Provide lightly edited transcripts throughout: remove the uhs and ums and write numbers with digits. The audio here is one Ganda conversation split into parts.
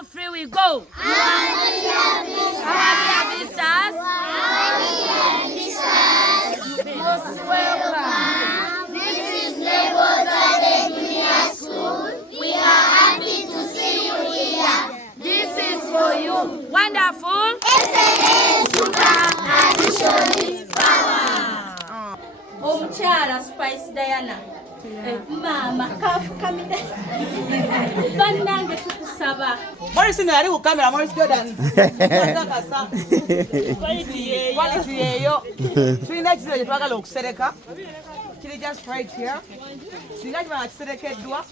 2, 3, we go. Our dear visitors. Most welcome. This is Lagos Junior School. We are happy to see you here. This is for you. Wonderful. Super addition is power. Omukyala Spice Diana. Mama, kamera. Bannange tukusaba. Morris nali ku camera, Morris Jordan. Quality yeyo. Tulina ekiziro kye twagala okusereka. Kiri just right here. Singa kiba kiserekeddwa.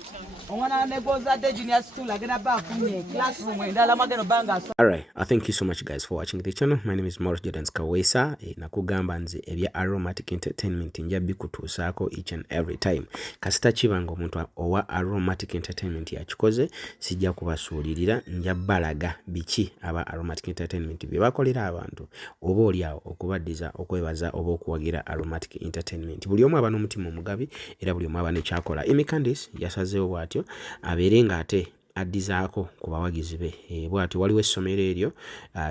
Omwana negozadde junior school agenda back in classroom endala magero banga. Alright, thank you so much guys for watching the channel. My name is Morris Jordan Kawesa. Nakugamba nze ebya Aromatic Entertainment nja bikutuusaako each and every time. Kasita kibanga omuntu owa Aromatic Entertainment yakikoze sijja kubasuulirira nja balaga biki aba Aromatic Entertainment bye bakolera abantu oba oli awo okubaddiza okwebaza oba okuwagira Aromatic Entertainment. Buli omu aba n'omutima omugabi era buli omu aba ne kyakola. Amy Candice yasazeewo bw'atyo abeere ng'ate addizaako ku bawagizi be. Bw'atyo waliwo essomero eryo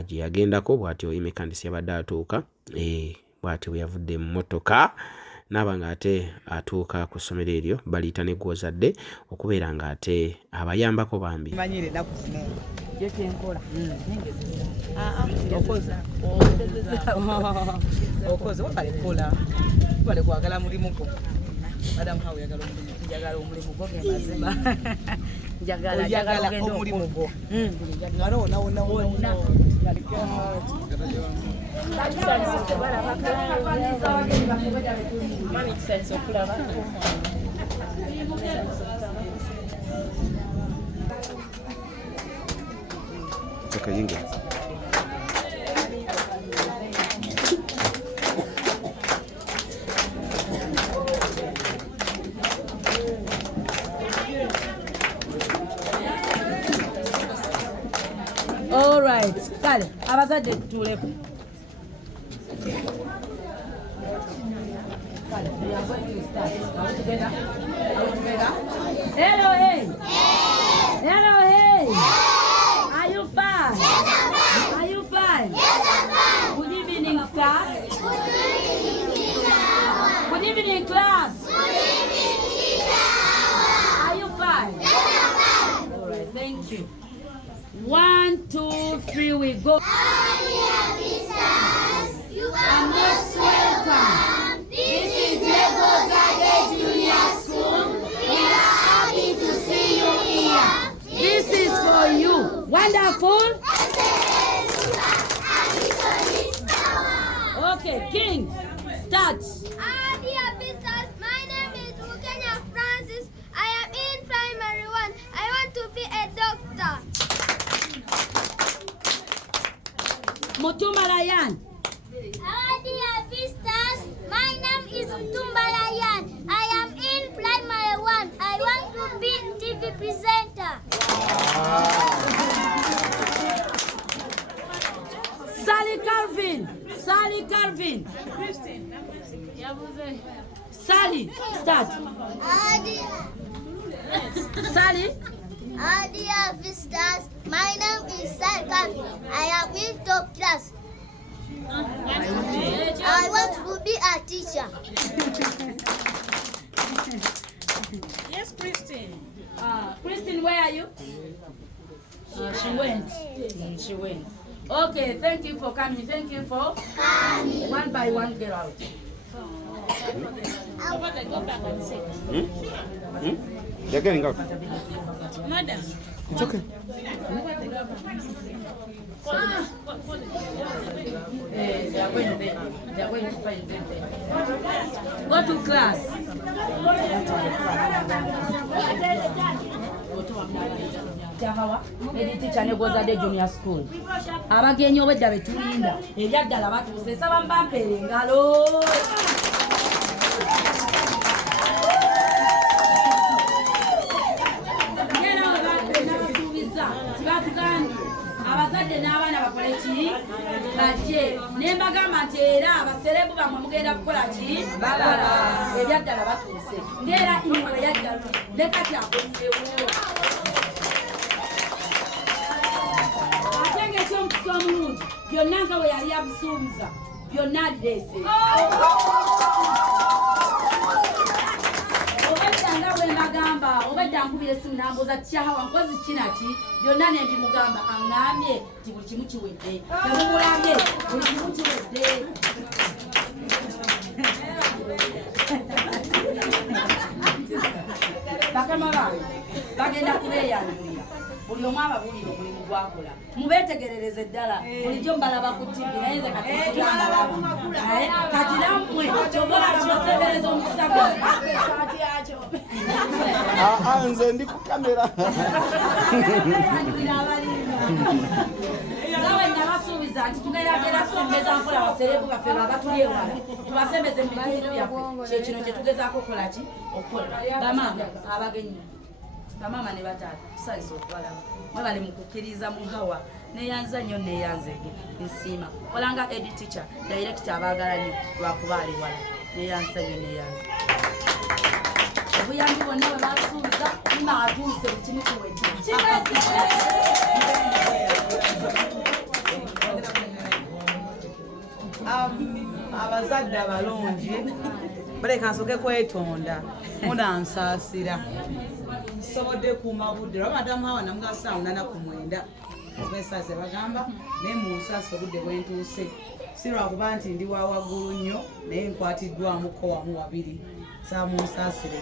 gye yagendako bw'atyo Amy Candice yabadde atuuka bw'atyo bwe yavudde mu mmotoka n'aba ng'ate atuuka ku ssomero eryo baliyita ne gwozadde okubeera ng'ate abayambako bambi. Manyire ennaku zino gye kyenkola okoze wabale kola wabale kwagala mulimu gwo madamu hawe yagala omulimu njagala omulimu gwo gemazima njagala omulimu gwo ngalo wona All right. Kale, abazadde tuleko. Hello, hey. Hello, hey. Are you fine? Are you fine? Good evening, class. Good evening, class. Are you fine? All right, thank you. 1, 2, 3, we go. You are most welcome. This is Lagos Junior School. We are happy to see you here. This is for you. Wonderful. Okay, King, start. Dear visitors, my name is Rukenya Francis. I am in primary 1. I want to be a doctor. Mutumba Ryan. Dear visitors, my name is Mutumba Ryan. I am in primary 1. I want to be TV presenter. Sally Calvin. Sally Calvin. Sally, start. Sally. Dear visitors, my name is Sally Calvin. I am in top class. I want to be a teacher. Yes, Christine. Christine, where are you? She went. She went. Okay, thank you for coming. Thank you for coming. One by one, get out. Go back and sit. They're getting out. Madam. It's okay. They are going there. They are going to find them there. Go to class. Jahawa, eri teacher ne Gwozadde Junior School. Abagenyi obwedda betulinda. Ebyaddala batuuse saba mbampeera engalo. Abazadde n'abaana bakole ki? Bajje. Ne mbagamba nti era abaserebu bamwe mugenda kukola ki? Babala. Ebyaddala batuuse. Ng'era iwe yaddala. Ne kati akolewo. nga we yali yabusuubiza byonna addeese obadda nga bwe mbagamba obadda nkubira essimu nambuuza tikyahawa nkozi kinaki byonna ne mbimugamba aŋŋambye ti buli kimu kiwedde namumulabye buli kimu kiwedde bakama bange bagenda kubeeyanjulira buli omu ababuulire omulimu gwakola mubeetegerereze ddala bulijjo mbalaba ku tivi naye nze kati sigambalaba naye kati nammwe kyobalaba mbasebereza omukisa gwasaati yakyo nze ndi ku kamera beeyanjulira abalimba nawe nabasuubiza nti tugeragera kusembeza nkola baserebu baffe babatuli ewala tubasembeze mu bitundu byaffe kyekino kyetugezaako okukolaki okukola bamaama abagenyi bamaama ne bataata tusanyusa okubalaba mwebali mu kukkiriza mu hawa neyanza nnyo neyanzege nsiima olanga edi teacher director abaagala nnyo lwakuba ali wala neyanza nnyo neyanza obuyambi bonna bwe basuubiza nima atuuse buli kimu kiwedde abazadde abalungi baleka nsooke kwetonda munansaasira sobodde kuuma budde lwa madamu hawa namuga saa 8:09 okwesaasa bagamba naye munsaasa obudde bwentuuse si lwakuba nti ndi wa waggulu nnyo naye nkwatiddwamuko wamu wabiri saa munsaasire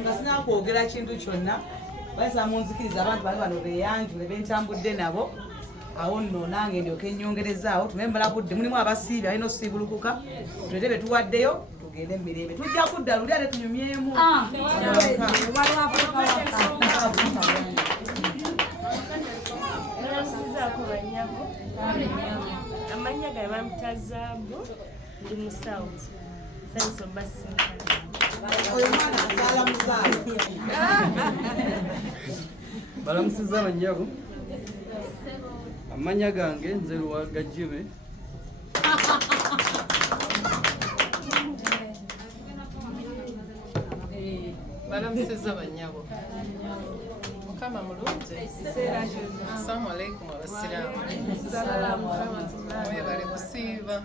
nga sinakwogera kintu kyonna bayisa munzikiriza abantu bali bano beeyanjule bentambudde nabo awo nno nange ndyoke nnyongerezaawo tumembala budde mulimu abasiibi alina osiibulukuka tulete be tuwaddeyo tugende mu mirembe tujja kudda luli ate tunyumyemu amanya gaye bamutazaabu ndi musawo sanso basinkana oyo mwana azaala muzaala balamusiza abanyago amanya gange nze Luwaga Jimmy balamusiza abanyago mukama mulungi assalamu alaikum abasiraamu mwebale kusiiba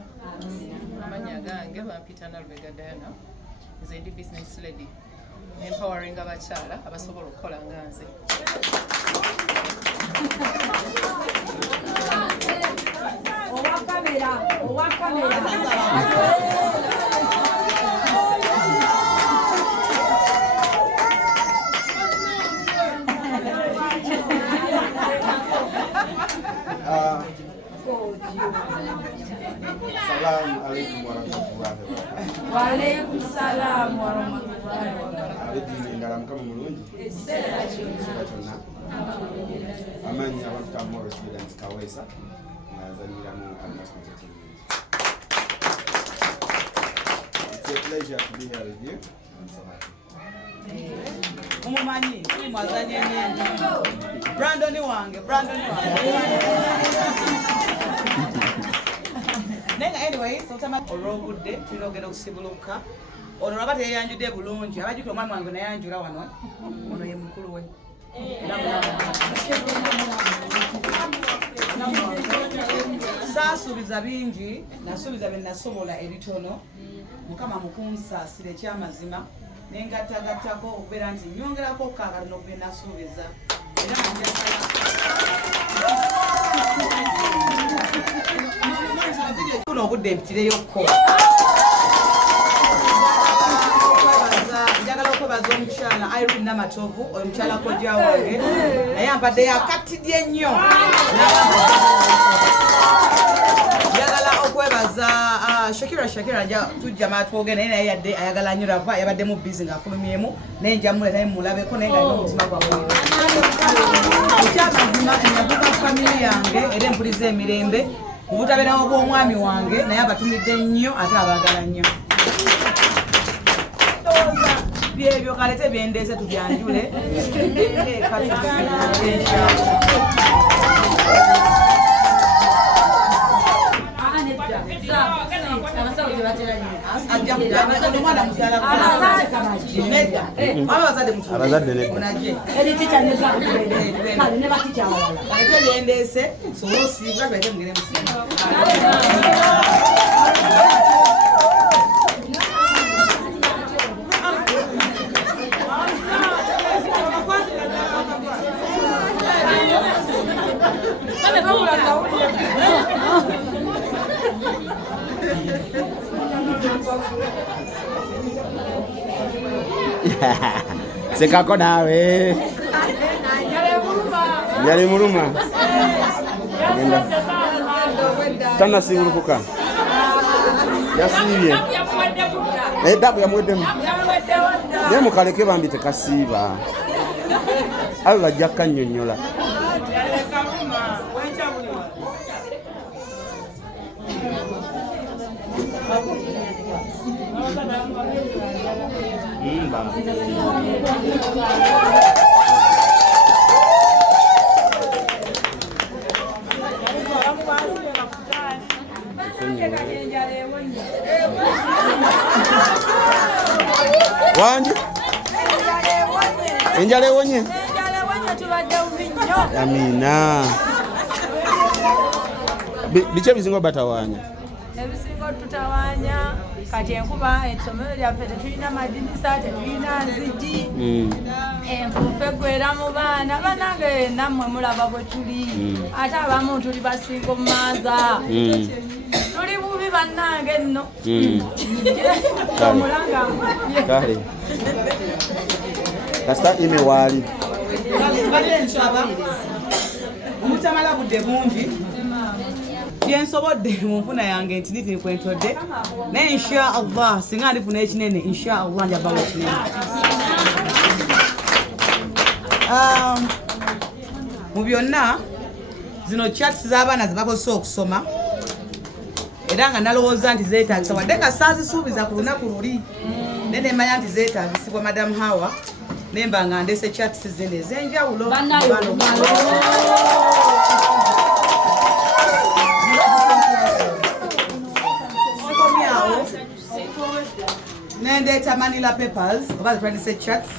amanya gange bampita Nalubega Diana nze ndi business lady empowering abakyala abasobola okukola nga nze owa kamera Assalamu alaikum warahmatullahi wabarakatuh. Wa alaikum salaam warahmatullahi wabarakatuh. Abedini ngala mukama mulungi. Ekiseera kyonna. Amanyi abantu ka Morris Students Kaweesa nazanyira mu Almasco TV. It's a pleasure to be here with you. I'm so happy. umumanyi tuli mwazanye nyenyi Brandon wange nenga anyway sotama olwobudde tulina ogenda okusibuluka ono lwaba teyeyanjudde bulungi abajjukira omwami wange nayanjula wano ono ye mukulu we saasuubiza bingi nasuubiza bye nasobola ebitono mukama mukunsaasira ekyamazima nengattagattako okubeera nti nyongerako kakatono bye nasuubiza era kuno obudde mpitireyooko njagala okwebaza omukyala Irene Namatovu oyo mukyala kojja wange naye ampadde yakatidye nnyo njagala okwebaza Shakira tujja matwogera naye yadde ayagala nnyo lwava yabaddemu bizi ng'afulumyemu naye njamule naye mulabeko naye nga alina omutima gwamwe ekyamazima enavuga famire yange era empuliza emirembe mu butabeerawo bw'omwami wange naye abatumidde nnyo ate abaagala nnyo byebyo kalete byendeese tubyanjule ajja abazadde nedda sekako nawe yali muluma tanasiibulukuka yasiibye eddabu yamuweddemu naye mukaleke bambi tekasiiba Allah ajja kannyonnyola wangi enjala ewonye amina biki ebisinga batawaanya ebisinga tutawanya kati enkuba essomero lyaffe tetulina madinisa tetulina nzigi enfuufu eggwera mu baana banange nammwe mulaba bwe tuli ate abamu tuli basinga omumaaza tuli bubi bannange nno omulanga kale kasita ime waali omutamala budde bungi byensobodde mu nfuna yange nti niti nikwentodde naye insha allah singa ndifuna ekinene insha allah njabawo ekinene mu byonna zino chats z'abaana zebakozesa okusoma era nga nalowooza nti zeetagisa wadde nga saazisuubiza ku lunaku luli naye nemanya nti zeetagisibwa madamu hawa nemba nga ndese chats zino ez'enjawulo nendeeta Manila Papers oba zitwandise chats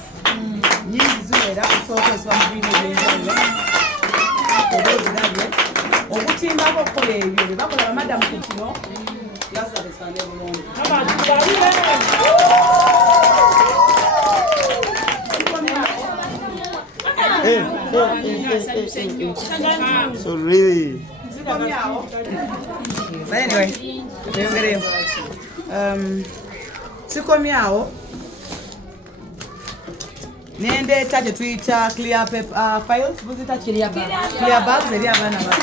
nyingi ziwera osobola mu bibiina ebyenjawulo oba ozirabye okutimbako okukola ebyo bye bakola bamadamu ku kino yasaba esande bulungi so really but anyway tuyongereyo sikomyawo nendeeta kyetuyita clear paper files buzita clear bags eri abaana ba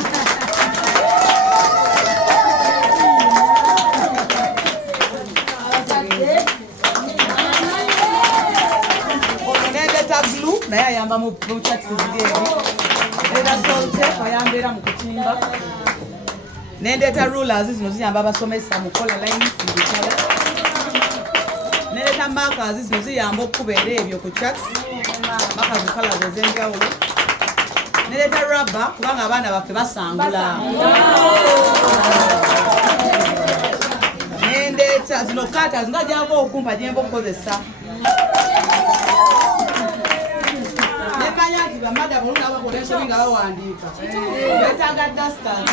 nendeeta glue naye ayamba mu chats ziri ebi era solte ayambeera mu kutimba nendeeta rulers zino ziyamba abasomesa mu kola lines mubitabo nendeeta markers zino ziyamba okukubeera ebyo ku chats markers colours ez'enjawulo nendeeta rubber kubanga abaana baffe basangula nendeeta zino cutters nga gyava okumpa gyemba okukozesa nemanya nti bamada bulunga bakola ensobi nga bawandiika betaaga dusters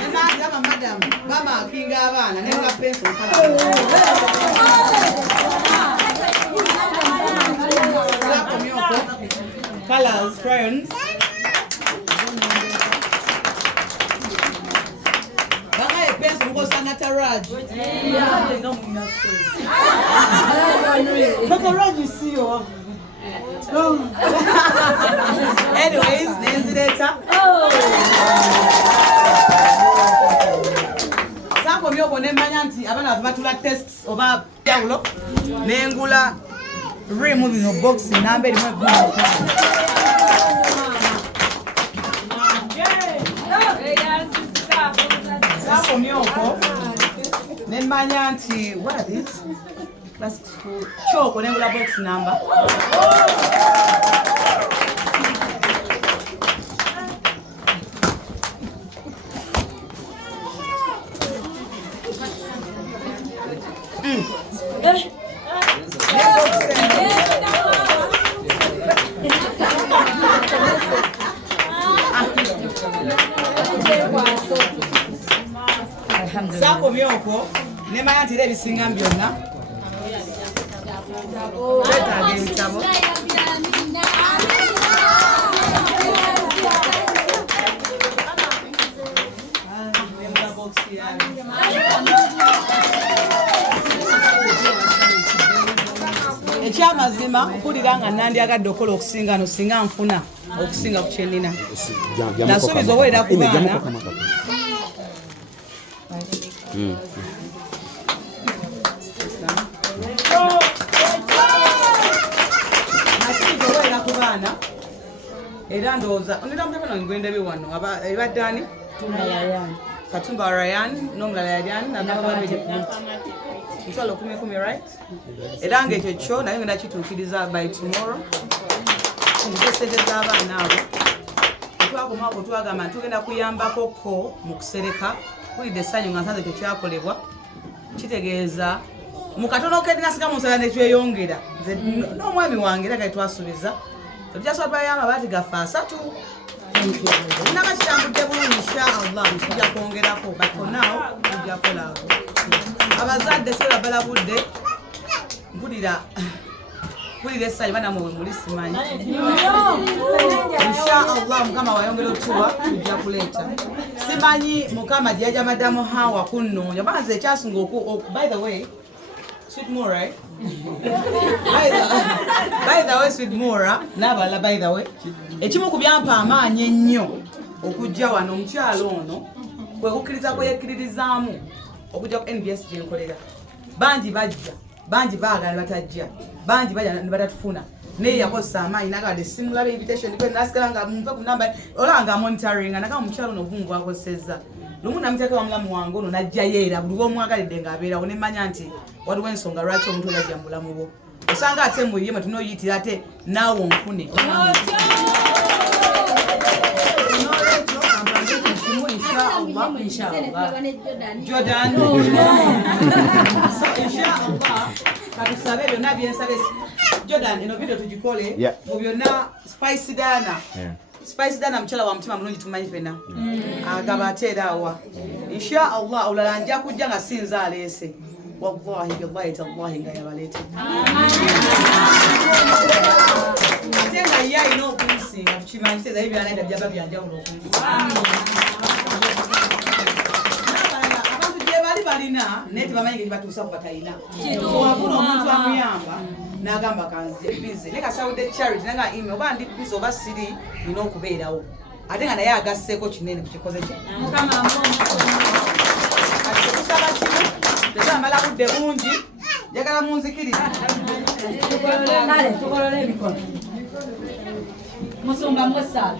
nemagamba madamu bamakinga abaana nenga penso colors crayons bagaye penso mukosa nataraj nataraj isiyo anyways nenzireta sakomye okwo nemanya nti abaana baffe batula tests oba jawulo nengula rimu zino box namba erimu sakomye okwo nemanya nti what are these classic school kyokwo nengula box number Sako myoko ne maya ntire bisinga byonna. Betaaga ebitabo. Ekyamazima mpulira nga nandyagadde okola okusinga no singa nfuna okusinga ku kyenina. Nasuubiza oweera ku baana. Nasuubiza oweera ku baana era ndowooza onera mutabana ngwenda bye wano ebaddaani Katumba Ryan n'omulala yalyani ntwala 10 right era ng'ekyo kyo naye ngenda kituukiriza by tomorrow nteeseeteza abaana abo twakomaako twagamba tugenda kuyambakoko mu kusereka kulidde essanyu nga nsanze tekyakolebwa kitegeeza mu katono kedinasika mu nsala netweyongera nze n'omwami wange era gali twasuubiza tujjasobola twayamba baati gaffe 3 nakakitambudde bulungi inshallah tujja kwongerako but for now tujja kolako abazadde sebe balabudde mpulira essanyu bana mwe muli simanyi inshallah mukama wayongera otuwa tujja kuleeta simanyi mukama gyaja madamu hawa kunnoonya banze ekyasinga by the way Sweet Mora, right? By the way, Sweet Mora, n'abalala by the way. Ekimu ku byampa amaanyi ennyo okujja wano omukyalo ono kwe kukkiriza kweyekkiririzaamu okujja ku NBS gye nkolera. Bangi bajja, bangi baagala batajja, bangi bajja ne batatufuna. Naye yakozesa amaanyi n'agadde simulaba invitation kwe nasigala nga mumpe ku namba olanga monitoring nakama omukyalo ono obumu bwakozesezza. Lumu namiteeka bamulamu wange ono n'ajjayo era buli bw'omwagalidde ng'abeerawo ne mmanya nti waliwo ensonga lwaki omuntu oyo ajja mu bulamu bwo. Osanga ate mu ye mwe tunoyitira ate naawe onfune. Jordan. So inshallah katusabe byonna byensabe Jordan eno video tugikole mu byonna Spice Dana. Spice Dana mchala wa mutima mulungi tumanyi fena. Agaba atera awa. Inshallah olala nja kujja nga sinza alese. Wallahi billahi tallahi nga yabalete. Atenga yai no kunsinga tukimanyi teza hivi anaenda byaba byanjawulo okunsinga. Abantu gye bali balina neti bamanyi gye batuusa ku batayina. Wafuna omuntu amuyamba n'agamba kanze busy. Neka Saudi Charity nanga email oba ndi busy oba siri nina okubeerawo. Ate nga naye agasseeko kinene ku kikoze kye. Mukama kusaba kino tekyamala budde bungi njagala munzikiriza. Tukolole emikono. Musumba mwesala.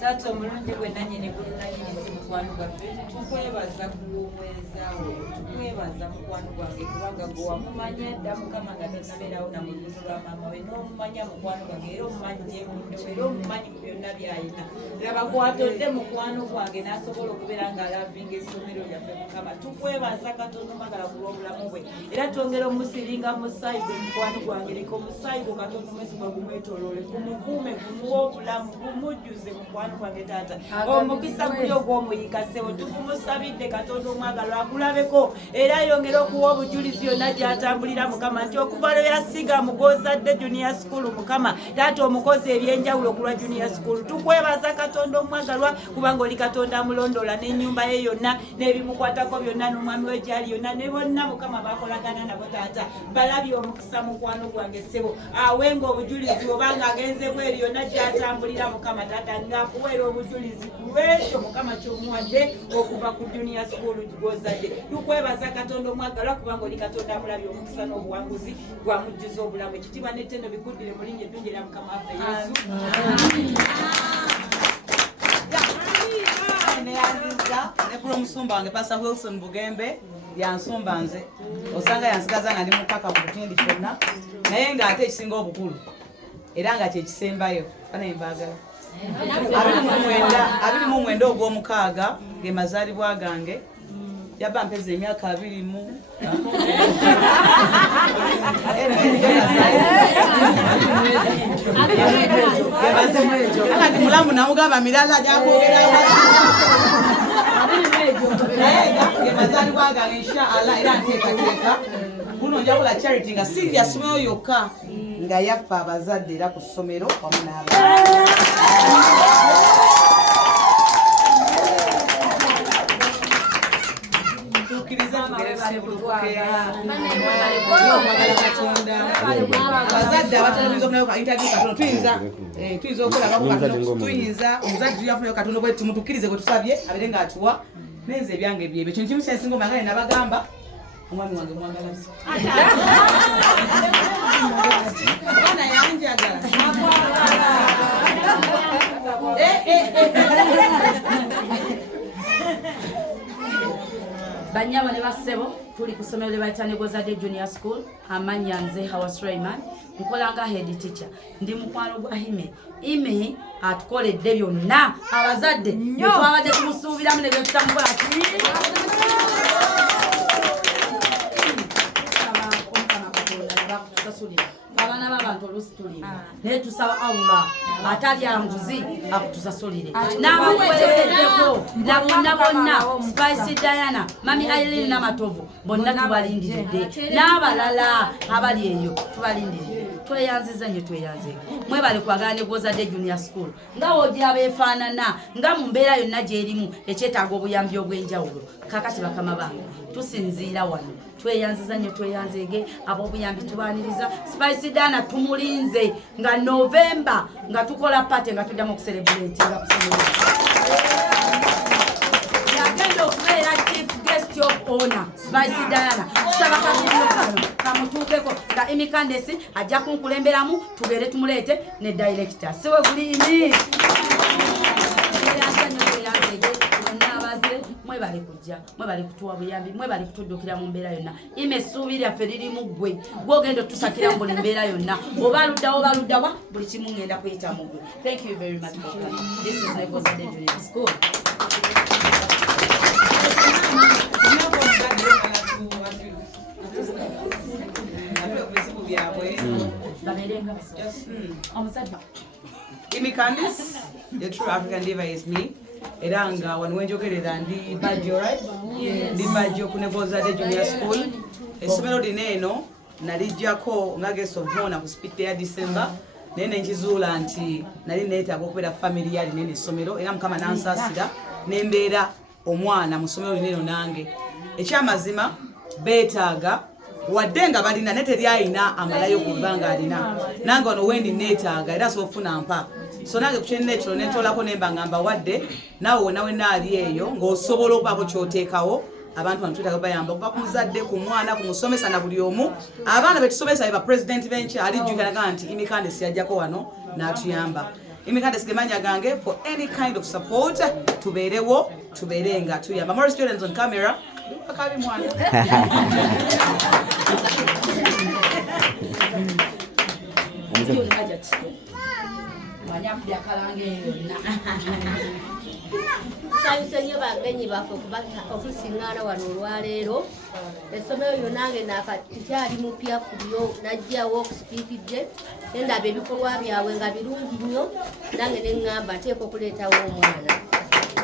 Taata omulungi gwe nannyini bulunanyini mukwano gwaffe tukwebaza kulumwezaawo tukwebaza mukwano gwange kubanga gwe wamumanya edda mukama nga tonabeerawo na mulubuzo lwa maama we n'omumanya mukwano gwange era omumanyi gyebundewo era omumanyi ku byonna by'alina laba gwatodde mukwano gwange n'asobola okubeera ng'alavinga essomero lyaffe mukama tukwebaza katonda omagala ku lw'obulamu bwe era twongera omusiringa musaayi gwe mukwano gwange leka omusaayi gwe katonda omwesigwa gumwetooloole gumukuume gumuwe obulamu gumujjuze mukwano kwange taata omukisa guli ogw'omuyikasewo tukumusabidde katonda omwagala akulabeko era yongera okuwa obujulizi yonna gy'atambulira mukama nti okuva lwe yasiga mugozadde junior school mukama taata omukozi ebyenjawulo ku lwa junior school tukwebaza katonda omwagalwa kubanga oli katonda amulondoola n'ennyumba ye yonna n'ebimukwatako byonna n'omwami we gyali yonna ne bonna mukama bakolagana nabo taata balabye omukisa mukwano gwange ssebo awenga obujulizi obanga agenze bweri yonna gy'atambulira mukama taata ngakuweera obujulizi ku lwekyo mukama ky'omuwadde okuva ku junior school gw'ozadde tukwebaza katonda omwagalwa kubanga oli katonda amulabye omukisa n'obuwanguzi gwamujjuza obulamu ekitiibwa n'ettendo bikuddire mu linnya eddungi erya mukama waffe yesu neyanziza nekula omusumba wange Pastor Wilson Bugembe yansumba nze osanga yansigaza nga ndi mukaka ku butindi kyonna naye ng'ate ekisinga obukulu era nga kyekisembayo fanaye mbaagala 29 ogw'omukaaga ge mazaalibwa gange yaba mpeza emyaka 20 Madamu namugamba mirala gyakogera mazaalibwa gange inshallah era nteekateeka guno njawula charity nga si ya ssomero yokka nga yaffe abazadde era ku ssomero wamu n'abaana. Abazadde abataliza okunayo ka interview katono tuyinza okulabako katono tuyinza omuzadde yafunayo katono bwe tumutukkirize gwe tusabye abeere ng'atuwa nenze ebyange byebyo kintu kimu sensinga omagale nabagamba omwami wange mwagala abaana yanjagala Banyama ne bassebo tuli ku ssomero lye bayita Negozadde Junior School amanya nze Hawa Sulaiman nkola nga head teacher ndi mukwano gwa Ime atukoledde byonna abazadde twabadde tumusuubiramu ne bye tutamukola abaana b'abantu oluusi tulima naye tusaba Allah atali anguzi akutusasulire n'abawereddeko na bonna Spice Diana Mami Aileen n'Amatovu bonna tubalindiridde n'abalala abali eyo tubalindiridde tweyanziza nnyo tweyanze mwebale kwagala Negozadde Junior School nga wogira beefaanana nga mu mbeera yonna gy'erimu ekyetaaga obuyambi obw'enjawulo kakati bakama bange tusinziira wano tweyanziza nnyo tweyanzeege ab'obuyambi tubaaniriza Spice Diana tumulinze nga November nga tukola pate nga tuddamu okucelebrate nga kusomera yagenda okubeera chief guest of honor Spice Diana tusaba kabiino kano kamutuukeko nga Amy Candace ajja kunkulemberamu tugere tumuleete ne director siwe bulimi mwebale kujja mwebale kutuwa buyambi mwebale kutuddukira mu mbeera yonna Ime essuubi lyaffe lirimu ggwe gwogenda otusakira mu buli mbeera yonna oba luddawa buli kimu ngenda kuyita mu ggwe. Thank you very much for coming. This is Negozadde Junior School. Amy Candace, the true African diva is me. Era nga wano wenjogerera ndi Bajjo, right? Ndi Bajjo ku Negozadde Junior School. Essomero lino eno nalijjako nga guest of honor ku speech ya December. Nene nkizuula nti nali neetaaga okubeera family yali nene essomero era Mukama nansaasira nembeera omwana mu ssomero lino eno nange. Ekyamazima beetaaga wadde nga balina ne teryalina amalayo ku bbanga alina nange wano wendi neetaaga era sofuna mpa so nange ku kyenne ekyo nentolako nemba ngamba wadde naawe wena wena ali eyo ng'osobola okubaako kyoteekawo abantu bano twetaaga bayamba okuva ku muzadde ku mwana ku musomesa na buli omu abaana betusomesa be bapulezidenti b'enkya alijjukiraga nti Amy Candace yajjako wano n'atuyamba. Amy Candace ge mannya gange for any kind of support tubeerewo tubeere nga tuyamba. More students on camera. Akabi mwana. Nsanyuse nnyo bagenyi baffe okusiŋŋaana wano olwaleero. Essomero lyo nange tikyali mupya ku byo najjawo okusipiikidde nendaba ebikolwa byabwe nga birungi nnyo nange ne ŋŋamba nteeka okuleetawo omwana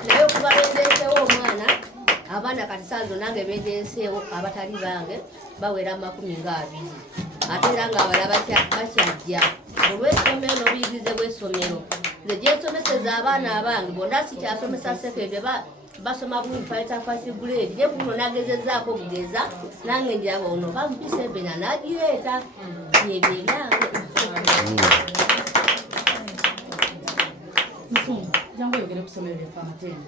naye okuba bendeeseewo omwana abaana kati saazo nange bendeeseewo abatali bange bawera 20 ate era ng'abalala bakyajja olw'essomero n'obuyigirize bw'essomero nze gyensomeseza abaana abange bonna sikyasomesa sekende basoma bulungi faleta fasi grade ne buno nagezezaako bugeza nange njaba ono bamupisebena nagireeta byebyo ebyange jangu yogere ku ssomero lyafe amatenda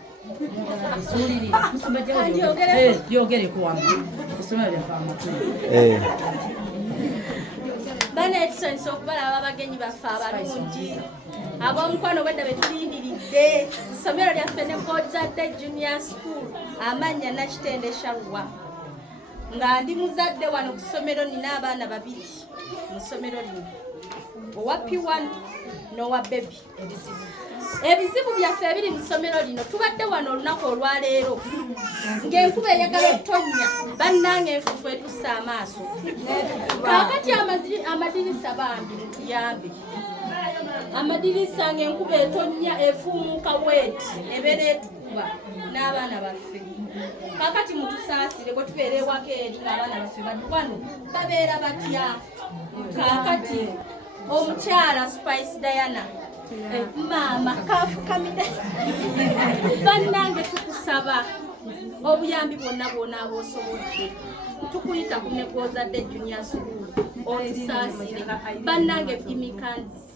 yogereko wano ku ssomero lyafe amatenda bana ekisanyusa okubalaba abagenyi baffe abalungi ab'omukwano gwedda be tulindiridde ssomero lyaffe Negozadde Junior School amannya Nakitende Shalwa nga ndi muzadde wano ku ssomero nina abaana 2 mu ssomero lino owa P1 n'owa Baby. Ebizibu byaffe ebiri mu ssomero lino tubadde wano olunaku olwaleero ng'enkuba eyagala otonnya bannange enfufu etussa amaaso kaakati amadirisa bambi mutuyambe amadirisa ng'enkuba etonnya efuumuka bweti ebeera etukuba n'abaana baffe kakati mutusaasire bwe tubeera ewaka eri ng'abaana baffe wano babeera batya kakati omukyala Spice Diana maama kafukamire bannange tukusaba obuyambi bwonna bw'osobodde tukuyita ku Negozadde Junior School otusaasire bannange imikandisi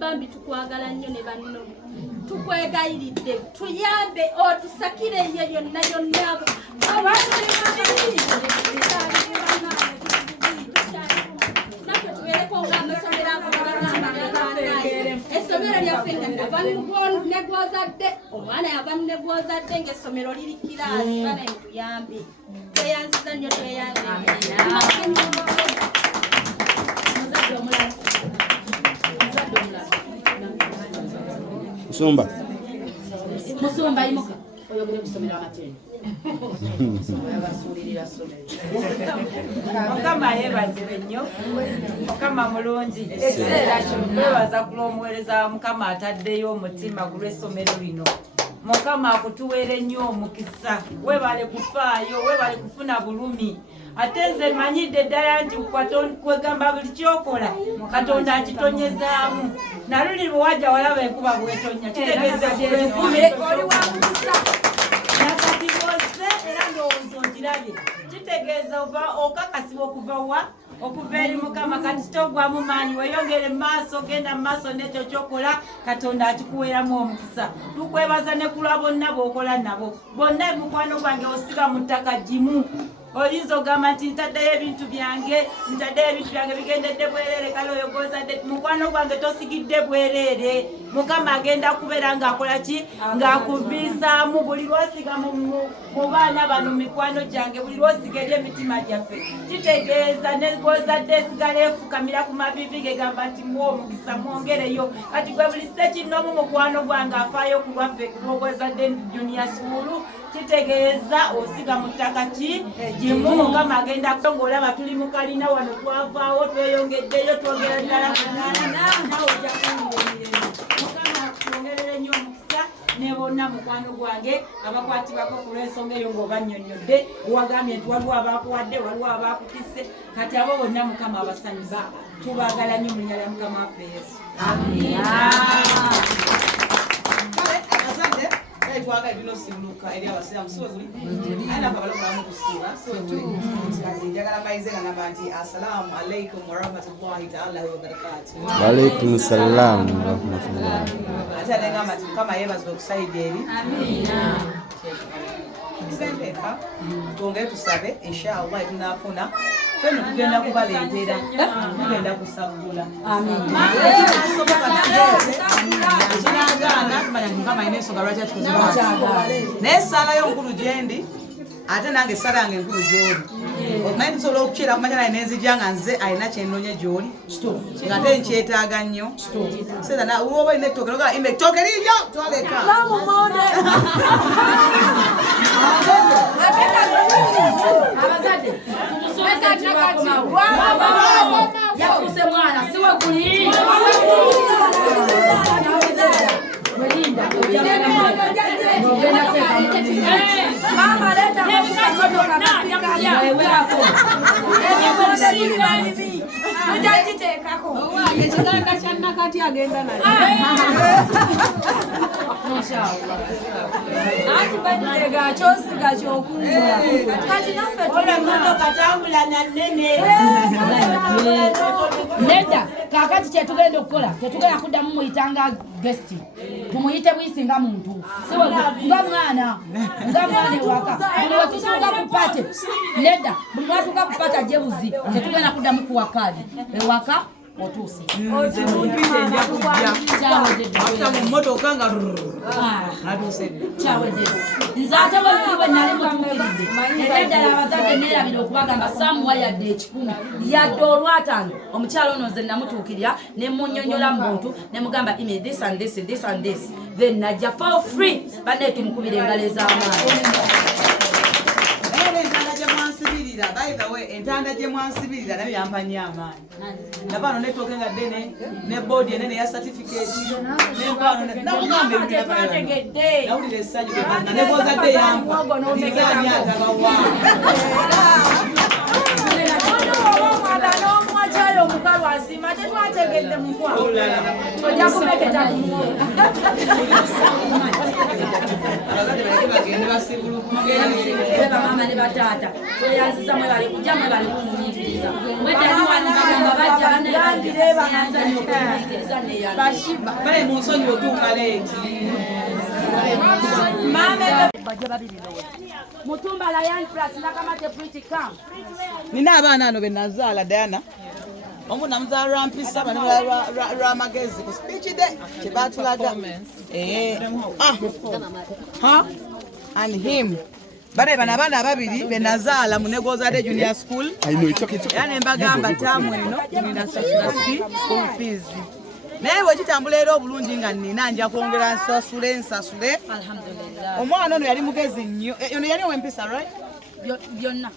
bambi tukwagala nnyo ne banno tukwegayiridde tuyambe otusakire ye yonna yonna naffe tubeereko ng'amasomero essomero lyaffe nga nava Negozadde omwana yava mu Negozadde ng'essomero liri kiraasi bana tuyambe tweyanziza nnyo Musumba imuka oyogere kusomera amatendo Mukama yeebazibwe nnyo Mukama mulungi ekiseera kino twebaza kulw'omuweereza Mukama ataddeyo omutima ku lw'essomero lino Mukama akutuweere nnyo omukisa weebale kufaayo weebale kufuna bulumi ate nze manyidde ddala nti kwegamba buli kyokola Katonda akitonyezaamu naluli bwe wajja walaba enkuba bwetonya kitegeeza oli wamusa nakati bwose era ndowooza ogirabye kitegeeza okakasibwa okuva eri Mukama kati togwamu maanyi weyongere maaso genda mu maaso n'ekyo kyokola Katonda akikuweeramu omukisa tukwebaza ne kulwa bonna bw'okola nabo bonna mukwano gwange osiga mu ttaka gimu oyinza ogamba nti ntaddeyo ebintu byange bigendedde bwereere kale oyo Gozadde mukwano gwange tosigidde bwereere Mukama agenda kubeera ng'akola ki ng'akuviisaamu buli lwosiga mu baana bano mikwano gyange buli lwosiga eri emitima gyaffe kitegeeza ne Gozadde esigala efukamira ku mavivi ge gamba nti muwa omukisa mwongereyo kati gwe buli ssekinnoomu mukwano gwange afaayo ku lwaffe ku Gozadde Junior School kitegeeza osiga mu ttaka ki gimu Mukama agenda ng'olaba tuli mu kalina wano twavaawo tweyongeddeyo twongera ddala nawe ojja kunyumirira Mukama twongerere nnyo omukisa ne bonna mukwano gwange abakwatibwako ku lw'ensonga eyo ng'obannyonnyodde wagambye nti waliwo abaakuwadde waliwo abaakukisse kati abo bonna Mukama abasanyusa tubaagala nnyo mu linnya lya Mukama waffe Yesu twaga bino simuluka eri abasiramu siwe guli aina kabalo kulamu kusiba siwe guli njagala maize nga namba nti assalamu alaikum warahmatullahi ta'ala wabarakatuh wa alaikum salam warahmatullahi ate adengamba nti Mukama yeebazibwe okusayidde eri amina tusembeka twongere tusabe inshallah tunafuna feno tugenda kubaleetera tugenda kusagula kinagaana tumanya Mukama ine ensonga lwaki atukozewa naye essaala y'omukulu gyendi ate nange essaala yange enkulu gy'oli omanyi tusobola okukiira kumanya naye nenzija nga nze alina kyennonya gy'oli nga te nkyetaaga nnyo seeza woba olina ettooke nogaa imbe ettooke liryo twaleka abazadde yakuse mwana siwe kuli mama leta ekiganga kyannakati agenda naye anti badega kyosiga kyokunzula kati naffe nene nedda kakati kyetugenda okukola tetugenda kuddamu muyitanga gesti tumuyite bwisi nga muntu nga mwana ewaka buli wetutuuka ku pate nedda buli watuuka ku pate ajje buzi tetugenda kuddamu kuwa kaadi ewaka otuuse mumotoka nga nze ate bwe nali mutuukiridde eddala abazadde neerabira okubagamba samuwayadde 10 yadde olwatano omukyalo ono nze namutuukirira ne munnyonnyola mu buntu ne mugamba ime this and this this and this then najja for free banne tumukubira engalo ez'amaanyi nsibirira by the way entanda gye mwansibirira nayo yampa nnyo amaanyi nabaano netooke nga ddene ne boodi enene ya certificate nenkwano nakugambe nawulira essanyu nga nebozadde yampa ntizaani agabawa n'omwacayo omukalu asima tetwategedde mukwa ojja kumeketa kumwoga bamama ne bataata tweyanziza mwe bali kujja mwe bali kumunyikiriza bale mu nsonyi otuuka leeti Mutumba Lion Plus nakamate pretty camp. Nina abaana ano be nazaala Diana. Omu namuzaala Rampisa bano lwa magezi ku speech day kye baatulaga. And him. Bale bano abaana ababiri be nazaala mu Negozade Junior School. Era ne mbagamba taamu eno ninasasula school fees. Naye bwe kitambula era obulungi nga nnina nja kwongera nsasule. Alhamdulillah. Omwana ono yali mugezi nnyo. Ono yali ow'empisa, right? Byonna.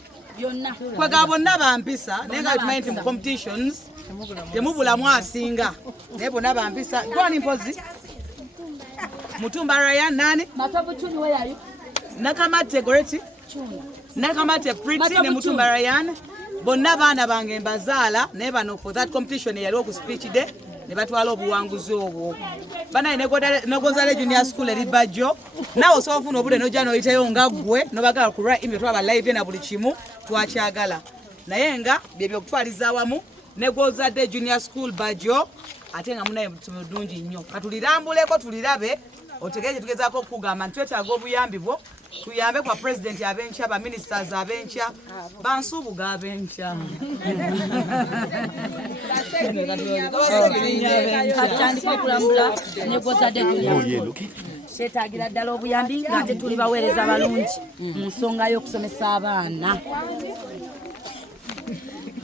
Kwega bonna bampisa naye nga tumanyi nti mu competitions temubulamu asinga naye bonna bampisa. Twani mpozi Mutumba Ryan nani? Matovu Chuni we yali? Nakamate Goreti? Chuni. Nakamate Pretty ne Mutumba Ryan. Bonna baana bange mbazaala naye bano for that competition yaliwo ku speech day ne batwala obuwanguzi obwo. Bana Negozade Junior School eri Bajjo. Nawe osobola ofuna obudde n'ojja n'oyitayo nga ggwe n'obagala ku right email twaba live na buli kimu twakyagala. Naye nga bye byokutwaliza awamu Negozade Junior School Bajjo ate nga munaye mulungi nnyo. Katulirambuleko tulirabe otegeeze tugezaako okugamba nti twetaaga obuyambi bwo tuyambe kwa president abenkya ba ministers abenkya bansuubuga abenkya katandika okulambula Negozade Junior School. Kyetaagira ddala obuyambi ng'ate tuli baweereza balungi mu nsonga y'okusomesa abaana.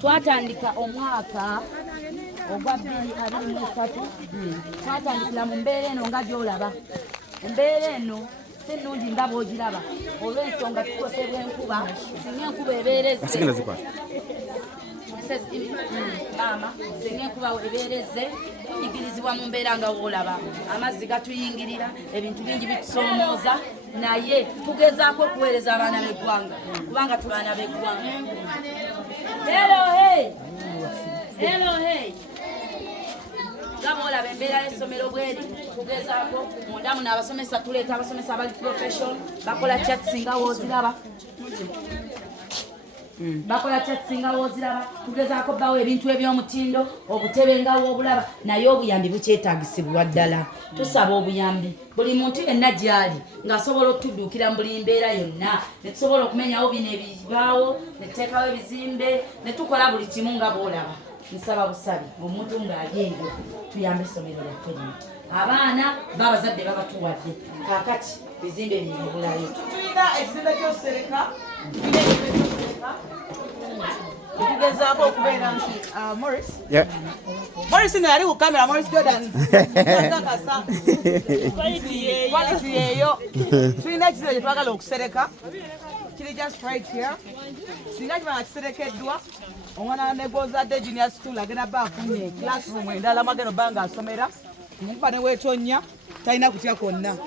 Twatandika omwaka ogwa 2023 twatandikira mu mbeera eno nga gy'olaba. Embeera eno si nnungi nga bw'ogiraba olw'ensonga tukosebwa enkuba singa enkuba ebeereze maama singa enkuba ebeereze tunyigirizibwa mu mbeera nga woolaba amazzi gatuyingirira ebintu bingi bitusoomooza naye tugezaako okuweereza abaana b'eggwanga kubanga tuli baana b'eggwanga. Hello hey Gamola bembera y'essomero bweri tugezaako mundamu n'abasomesa tuleeta abasomesa abali profession bakola chat singa wooziraba tugezaako bawo ebintu eby'omutindo obutebe nga woobulaba naye obuyambi bukyetaagisibwa ddala. Tusaba obuyambi buli muntu yenna gy'ali ng'asobola okutudduukira mu buli mbeera yonna ne tusobola okumenyawo bino ebibaawo ne tuteekawo ebizimbe ne tukola buli kimu nga bw'olaba. Nsaba busabi omuntu ng'ali eyo tuyambe essomero lyaffe lino. Abaana babazadde babatuwadde kaakati bizimbe biyibulayo. Tulina ekizimbe ky'osereka tugezaako okubeera nti Morris no yali ku kamera Morris Jordan kakasa quality yeeyo. Tulina ekizimbe kye twagala okusereka kiri just right here. Singa kiba nga kiserekeddwa omwana wa Negozade Junior School agenda bba afunye classroom endala mwagenda obba nga asomera mukuba ne weetonnya talina kutya kwonna.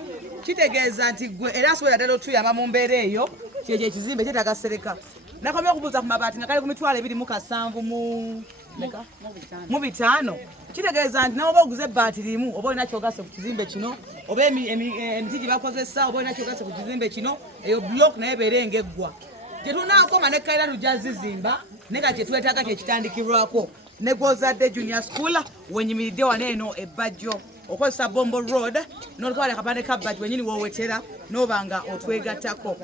Kitegeeza nti gwe era asobola ddala otuyamba mu mbeera eyo kyekyo ekizimbe kyetagasereka. Nakomye okubuuza ku mabaati nga kali ku mitwalo 27 mu 5. Kitegeeza nti nawe oba oguze ebbaati limu oba olina kyogase ku kizimbe kino oba emiti gye bakozesa oba olina kyogase ku kizimbe kino eyo block naye ebeere ng'eggwa. Tetunaakoma ne kayira tujja zizimba naye nga kyetwetaaga kyekitandikirwako Negozade Junior School wenyimiridde wano eno ebbajjo okozesa Bombo Road n'olukawale akapande ka bbajjo wenyini woowetera n'oba nga otwegattako.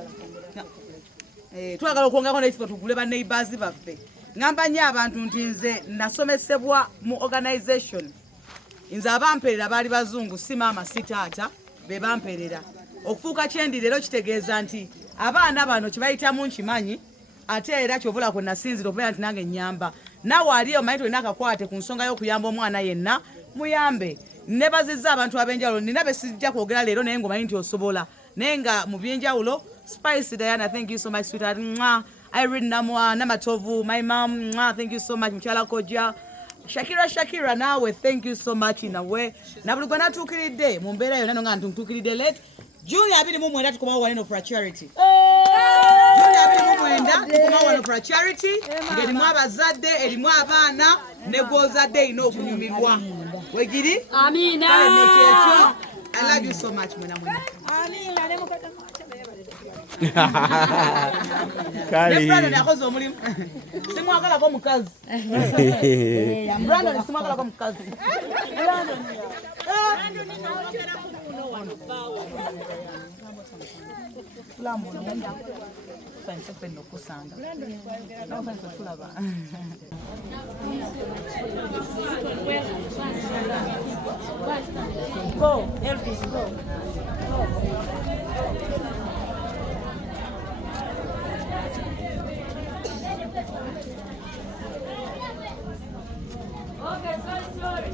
Twagala okwongako n'ekifo tugule banneighbours baffe. Ngamba nnyo abantu nti nze nasomesebwa mu organization. Nze abamperera baali bazungu si maama si taata be bamperera. Okufuuka kyendi leero kitegeeza nti abaana bano kye bayitamu nkimanyi ate era kyobula kwe nasinzira okubeera nti nange nnyamba. Naawe aliyo manyi tolina akakwate ku nsonga y'okuyamba omwana yenna muyambe. Nebazizza abantu ab'enjawulo nina be sijja kwogera leero naye ng'omanyi nti osobola naye nga mu by'enjawulo Spice Diana, thank you so much, sweetheart. Irene Namatovu, my mom, thank you so much. Mchala Koja. Shakira nawe, thank you so much in a way. Nabulugana tukiride, mumbera yona nga ntukiride late. Junior abiri mu mwenda tukoma wano for a charity. Junior abiri mu mwenda tukoma wano for a charity. Ngeri mu abazadde, eri mu abaana, ne gozadde ino okunyumirwa. Wegiri? Amina. I love you so much, mwena. Amina, ne mukaka. Kali. Brandon yakoze omulimu. Simwagala ko mukazi. Brandon simwagala ko mukazi. Brandon. Brandon naotera kuno wano bawo. Lamo nenda. Fanse pendo kusanga. Brandon kwagala no fanse tulaba. Go, Elvis, go. Okay, sorry.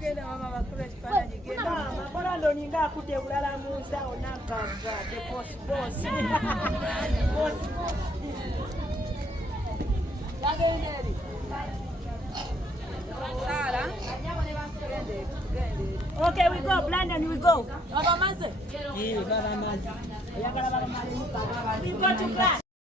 Genda mama bakula kifaananyi genda kola ndoninga akudde bulala mu nsawo nagagga the boss yagenderi okay, we go, Brandon, we go. Baba Maze. Baba Maze. We go to class.